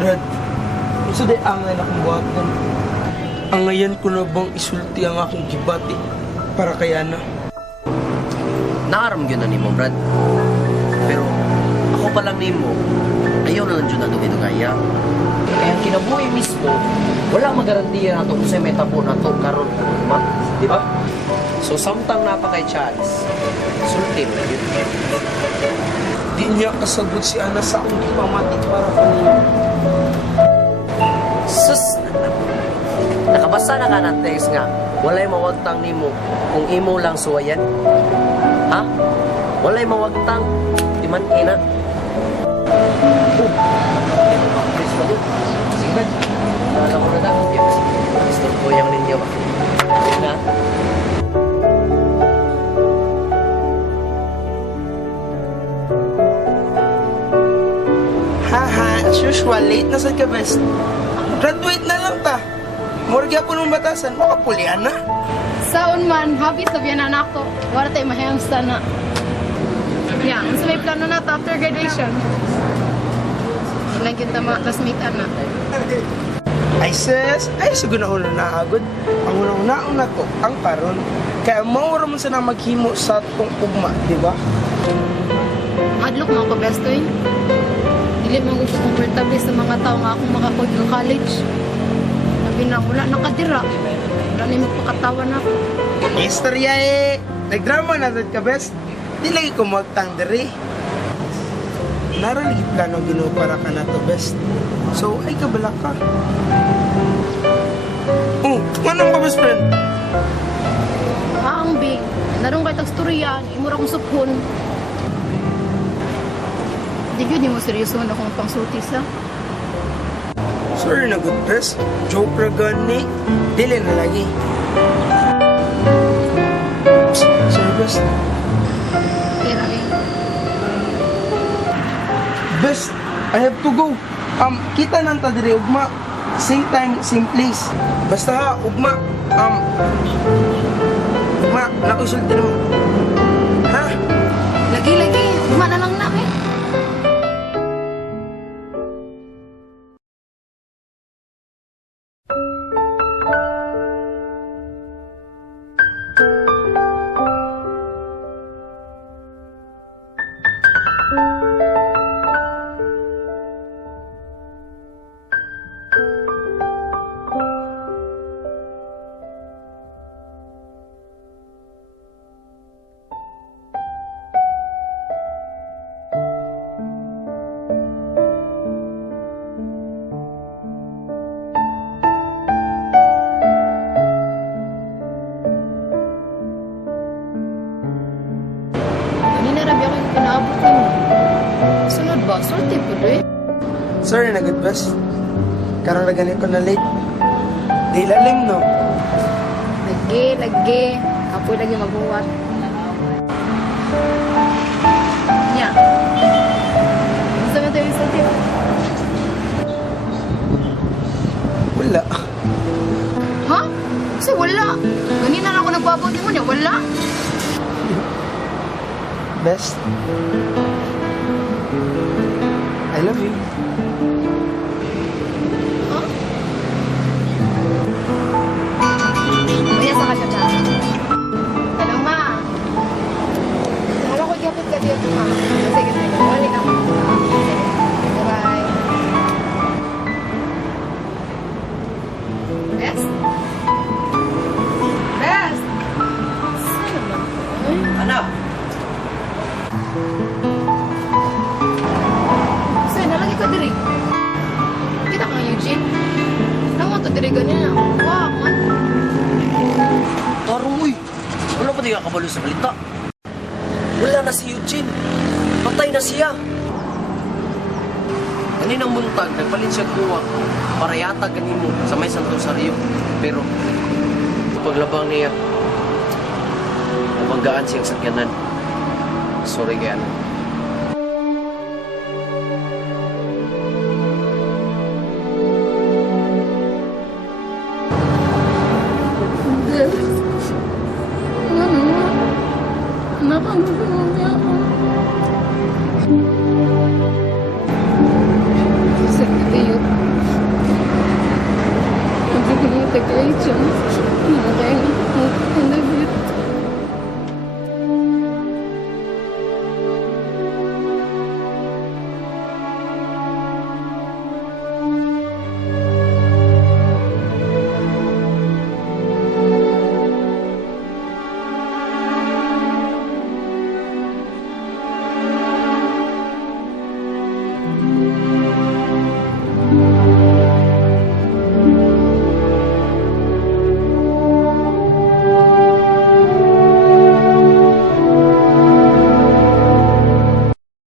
Brad, isa day angay na kong buhaton. Angayan ko na bang isulti ang akong gibati para kay Ana? Naaram yun na ni mo, Brad. Pero ako pa lang ni mo, ayaw na lang dyan na dugay-dugaya. Kaya kinabuhi mismo, wala magarantiya na ito kung sa'yo may tabo na ito karon di ba? So, samtang napakay chance, sulti mo yun. Di niya kasagot si Ana sa akong gipamati para kanina. Sus! Nakabasa na ka ng text nga, walay mawagtang ni mo kung imo lang suwayan. Ha? Walay mawagtang, di man ina. Sige ba? Alam mo na dapat yung gusto ko yung ninyo ba? Na? Haha, as usual, late na sad ka, best. Graduate na lang ta. Morgya po ng batasan, makapulian na. Saon man, happy sa biyanan ako. Wala tayo mahiyamsta na. Yeah, so may plano na to after graduation. Ilang kita mga classmate na. Ay sis, ay siguro na una naagod. Ang unang-una to, ang karon. Kaya maura mo sa na maghimo sa tong ugma, di ba? Adlok mga kabestoy. Dili man gusto comfortable sa mga tao nga akong makakod ng college. Sabi na, wala nakadira. Wala na yung magpakatawa na ako. Istorya eh. Nagdrama na sad ka, best. Di lagi ko magtang diri. Naraligi plano Ginoo para ka na to, best. So, ay kabala ka. Oh, manong ka, best friend? Ang big. Narong kay tagstoryan, imura kong suphon. Di yun mo seryoso na akong pangsulti sa. Sorry na good, best. Joke ra gani. Dili na lagi. Sorry, best. Kira eh. Best, I have to go. Kita nang ta diri ugma. Same time, same place. Basta ha, ugma. Ugma, nakusulti mo. Ha? Lagi-lagi. Mana lang na eh. Kanina rabi ako yung pinaabot ko. Sunod ba? Sulti po doon. Sorry na good, best. Karon na ganito na late. Di lalim, no? Lagi. Apoy lagi magbuwat. Nya. Gusto mo tayo yung sulti mo? Wala. Ha? Kasi wala. Ganina na ako nagbabot mo niya. Wala. Best. I love you. Ha? Kaya sa kasya ka. Hello, ma. Wala ko gyapit ka dito, ma. Sige, sige. Wala na ako. Bye-bye. Best? Best? Saan naman? Ay. Anak! Saan, nalagi ka diri? Kita ka nga, Eugene. Naman to diri ganyan. Wow, man. Tarong, uy! Wala pa di ka kabalo sa balita. Wala na si Eugene. Patay na siya. Kaninang buntag, nagpalit siya kuwa para yata ganimo sa may Santo Rosario. Pero, paglabang niya, nabanggaan siyang sakyanan. Sorry kaya na.